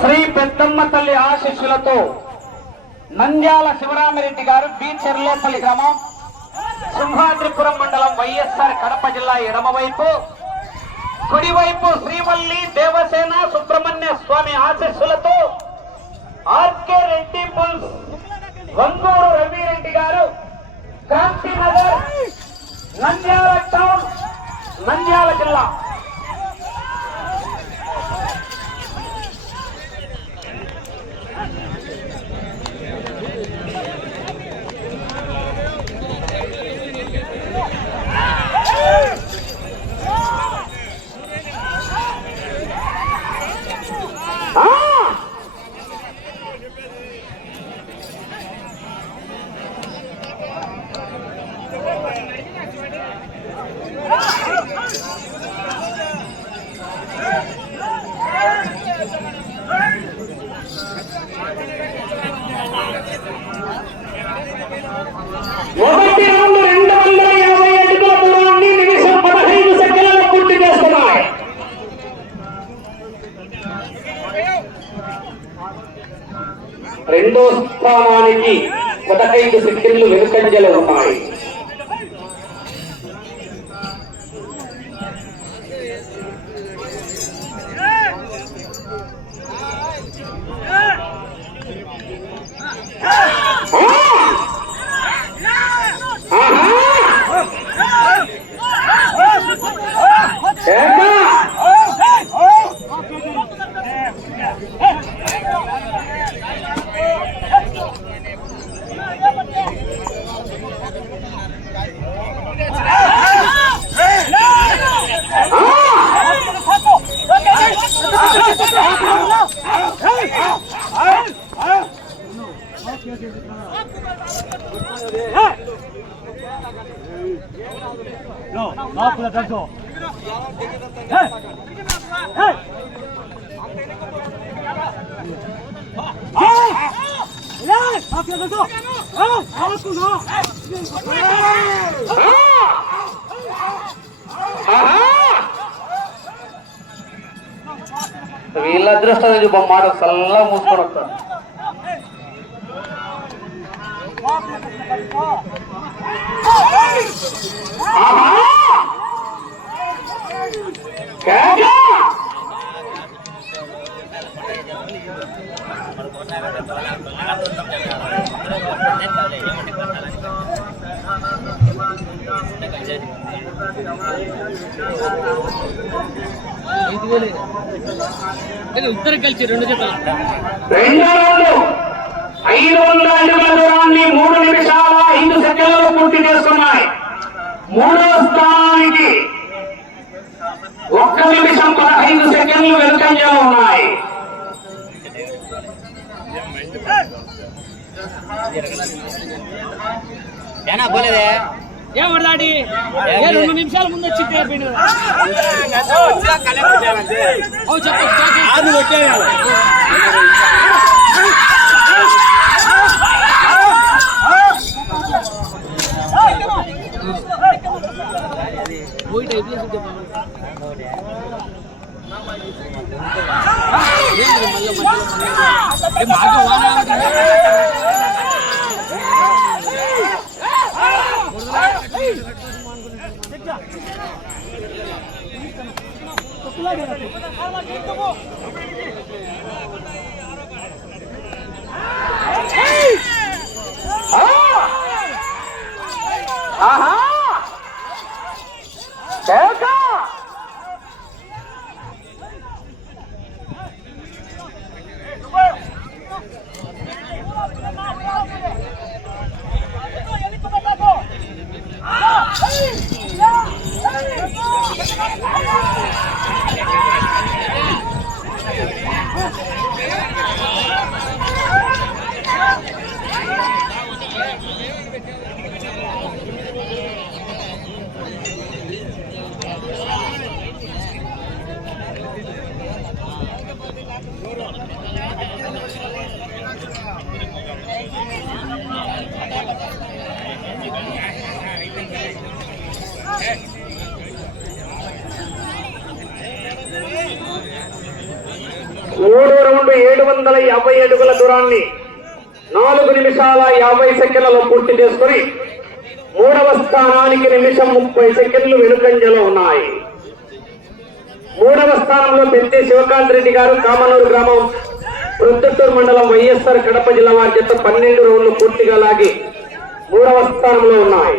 శ్రీ పెద్దమ్మ తల్లి ఆశీస్సులతో నంద్యాల శివరామిరెడ్డి గారు బి చెర్లోపల్లి గ్రామం. సింహాద్రిపురం మండలం వైఎస్ఆర్ కడప జిల్లా ఎడమవైపు. కుడివైపు శ్రీవల్లి దేవసేన సుబ్రహ్మణ్య స్వామి ఆశీస్సులతో R K Reddy bulls Vanguru Ravireddy garu. Kranthinagar Nandyala town Nandyal జిల్లా. రెండు వందల యాభై అడుగుల దూరాన్ని నిమిషం పదహైదు సెకండ్లలో పూర్తి చేస్తున్నాయి. రెండో స్థానానికి పదహైదు సెకండ్లు వెనుకంజలు ఉన్నాయి. వీళ్ళ అదృష్టం చూప మాట చల్లగా మూసుకొని వస్తాను వస్తారు ఇద్దరు కలిసి రెండు జతలు. రెండో రౌండ్ ఐదు వందల అడుగుల దూరాన్ని మూడు నిమిషాల ఐదు సెకండ్లలో పూర్తి చేస్తున్నాయి. మూడో స్థానానికి ఒక్క నిమిషం పదహైదు సెకండ్లు వెనుకంజలో ఉన్నాయి. ఏనా పోలేదే? ఏమడాడి ఏ రెండు నిమిషాల ముందు వచ్చి అయిపోయింది చెప్పు మూడు రౌండ్ ఏడు వందల యాభై అడుగుల దూరాన్ని నాలుగు నిమిషాల యాభై సెకండ్లలో పూర్తి చేసుకుని మూడవ స్థానానికి నిమిషం ముప్పై సెకండ్లు వెనుకంజలో ఉన్నాయి. మూడవ స్థానంలో పెద్ద శివకాంత్ రెడ్డి గారు కామనూరు గ్రామం ప్రొద్దుటూరు మండలం వైఎస్ఆర్ కడప జిల్లా వారి చేత పన్నెండు రౌండ్లు పూర్తిగా లాగి మూడవ స్థానంలో ఉన్నాయి.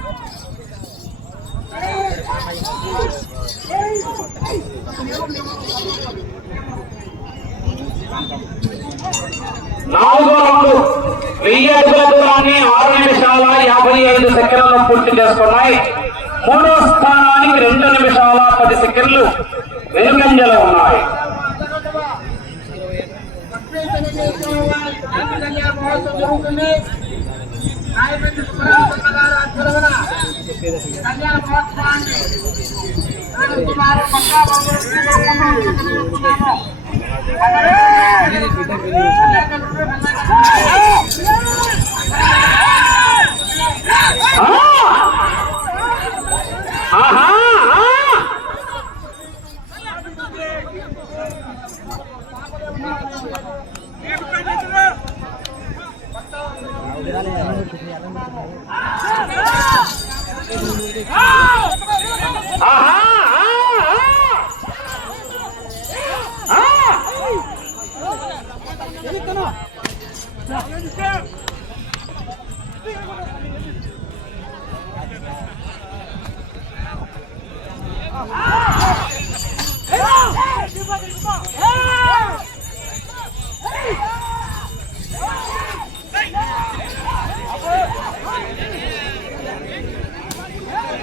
నాలుగో రౌండ్ వెయ్యి అడుగుల దూరాన్ని ఆరు నిమిషాల యాభై ఐదు సెకండ్లు పూర్తి చేసుకున్నాయి. మూడో స్థానానికి రెండు నిమిషాల పది సెకండ్లు వెనుకంజలో ఉన్నాయి. ఆ! ఆహా! ఆ! ఆహా!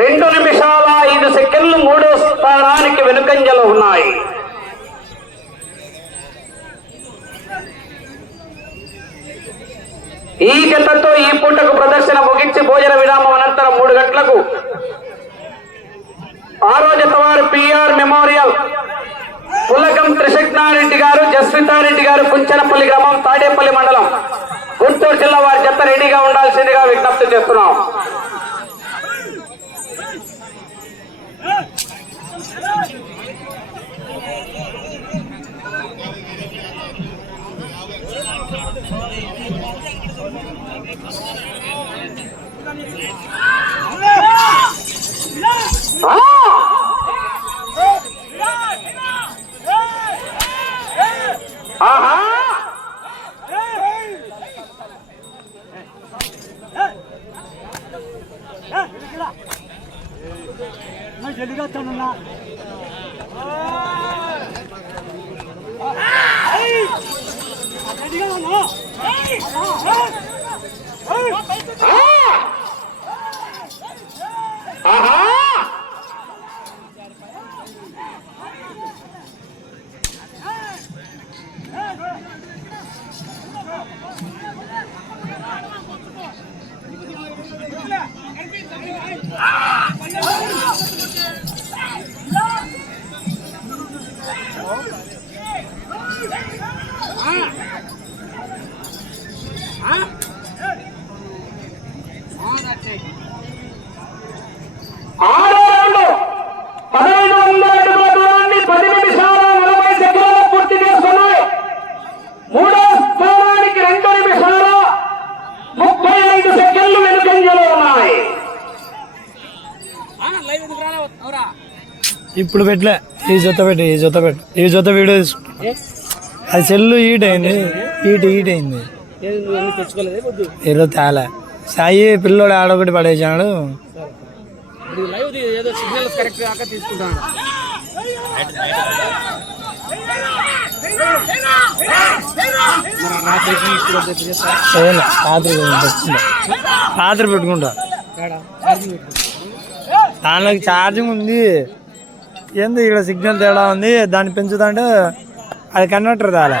రెండు నిమిషాల ఐదు సెకండ్లు మూడో స్థానానికి వెనుకంజలు ఉన్నాయి. ఈ జతతో ఈ పూటకు ప్రదర్శన ముగించి భోజన విరామం అనంతరం మూడు గంటలకు. ఆరో జత వారు పిఆర్ మెమోరియల్. పులకం త్రిశక్నారెడ్డి గారు జస్వితారెడ్డి గారు కుంచనపల్లి గ్రామం తాడేపల్లి మండలం. గుంటూరు జిల్లా వారి జత రెడీగా ఉండాల్సిందిగా విజ్ఞప్తి చేస్తున్నాం. ఆ! ఆహా జల్దిగా వస్తానన్నా ఇప్పుడు పెట్టలే. ఈ జొత్త పెట్టి ఈ జొత్త పెట్టు. ఈ జొత్త వీడియో తీసుకుంటా. అది సెల్లు హీట్ అయింది. హీట్ హీట్ అయింది. ఏదో? తేలే. సాయి పిల్లోడు ఆడొకటి పడేసాడు రాత్రి పెట్టుకుంటా. దానికి ఛార్జింగ్ ఉంది. ఏంది ఇక్కడ సిగ్నల్ తేడా ఉంది? దాన్ని పెంచుతుంటే అది కన్వర్టర్ తాలే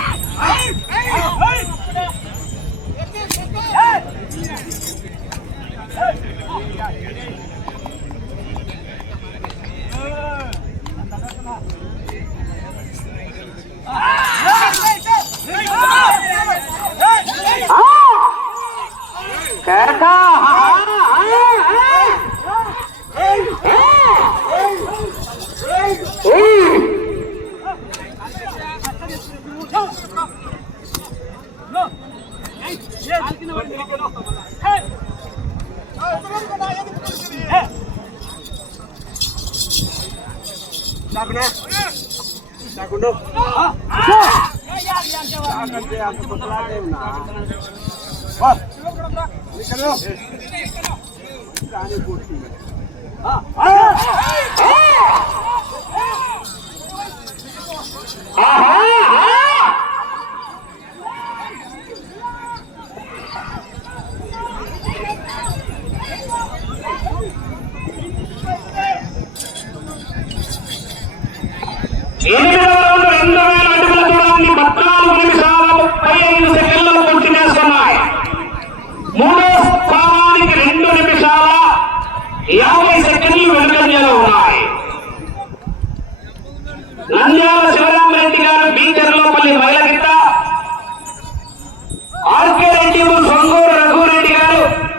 हा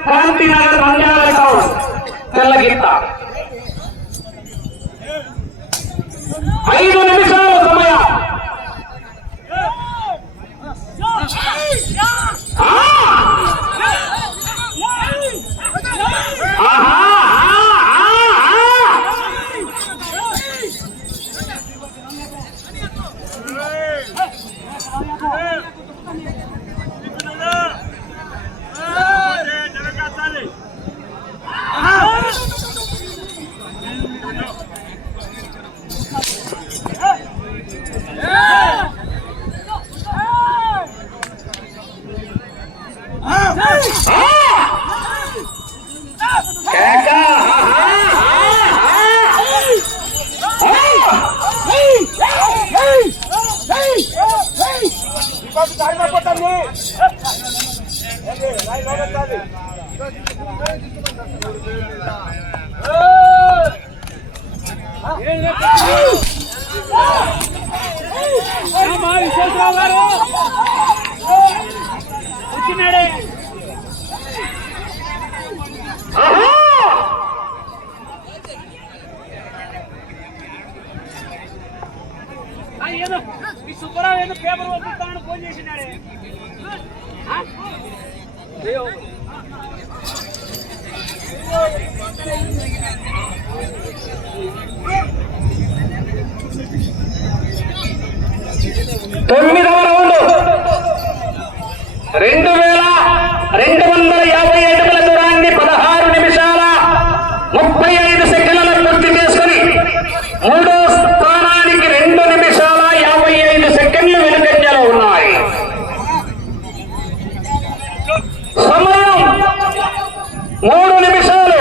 కాంతినగర్ విశ్వేశ్వరరావు గారు వచ్చినాడే ఏదో ఈ సుబ్బరావు ఏదో పేపర్ పంపిస్తానని ఫోన్ చేసినాడే తొమ్మిదవ రౌండ్. రెండు వేల రెండు వందల యాభై అడుగుల దూరాన్ని పదహారు నిమిషాల ముప్పై ఐదు సెకండ్లలో పూర్తి చేసుకుని మూడో స్థానానికి రెండు నిమిషాల యాభై ఐదు సెకండ్లు వెనుకంజలో ఉన్నాయి. సమయం మూడు నిమిషాలు.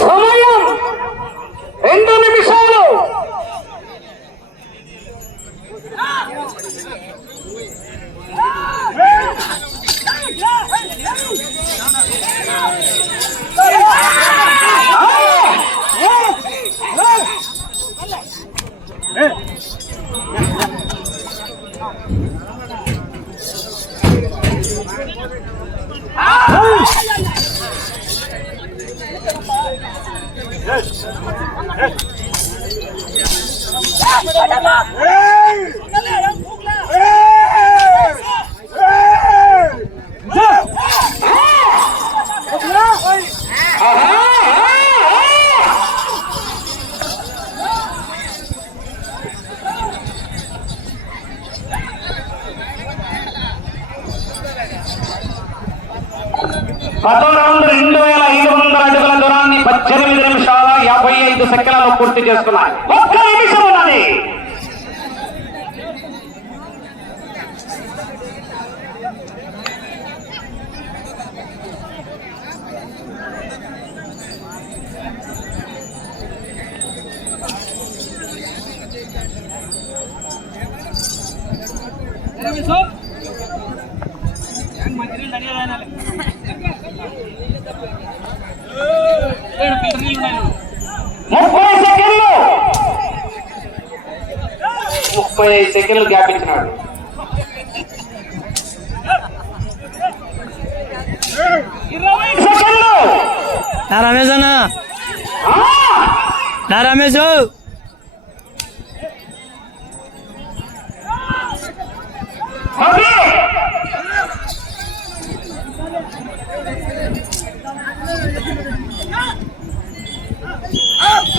సమయం రెండు నిమిషాలు Hey! పంతొమ్మిది రెండు వేల ఐదు వందల అడుగుల దూరాన్ని పద్దెనిమిది నిమిషాల యాభై ఐదు సెకండ్లలో పూర్తి చేసుకున్నాయి ఒక్క నిమిషం ముప్పై ఐదు సెకండ్లు గ్యాప్ ఇచ్చినాడు. నా రమేష్ అన్న. ఆ! నా రమేష్. అది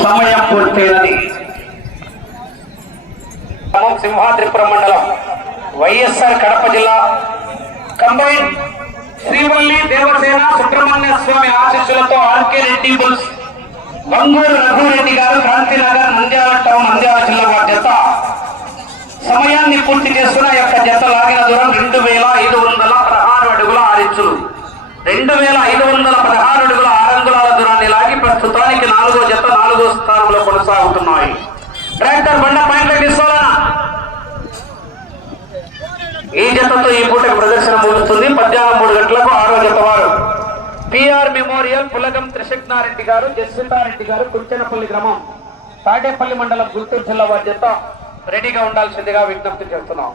సమయం పూర్తయినది. ఖమ్మం సింహాద్రిపురం మండలం వైఎస్ఆర్ కడప జిల్లా కంబైన్ శ్రీవల్లి దేవసేన సుబ్రహ్మణ్య స్వామి ఆశీస్సులతో R K Reddy bulls Banguru Raghureddy garu Kranthinagar Nandyala town Nandyal జిల్లా వారి జత. సమయాన్ని పూర్తి చేసుకున్న యొక్క జత లాగిన దూరం రెండు వేల ఐదు వందల పదహారు అడుగుల ఆరించులు రెండు వేల ఐదు వందల పదహారు అడుగుల ఆరంగుళాల దూరాన్ని లాగి ప్రస్తుతానికి నాలుగో జత నాలుగో స్థానంలో కొనసాగుతున్నాయి. ట్రాక్టర్ బండ పాయింట్ ఈ జతతో ఈ పూటకు ప్రదర్శన ముగుస్తుంది మధ్యాహ్నం మూడు గంటలకు ఆరో జత వారు. పిఆర్ మెమోరియల్ పులగం త్రిశక్నారెడ్డి గారు జస్వితారెడ్డి గారు కుర్చనపల్లి గ్రామం తాడేపల్లి మండలం గుంటూరు జిల్లా వారి జత రెడీగా ఉండాల్సిందిగా విజ్ఞప్తి చేస్తున్నాం.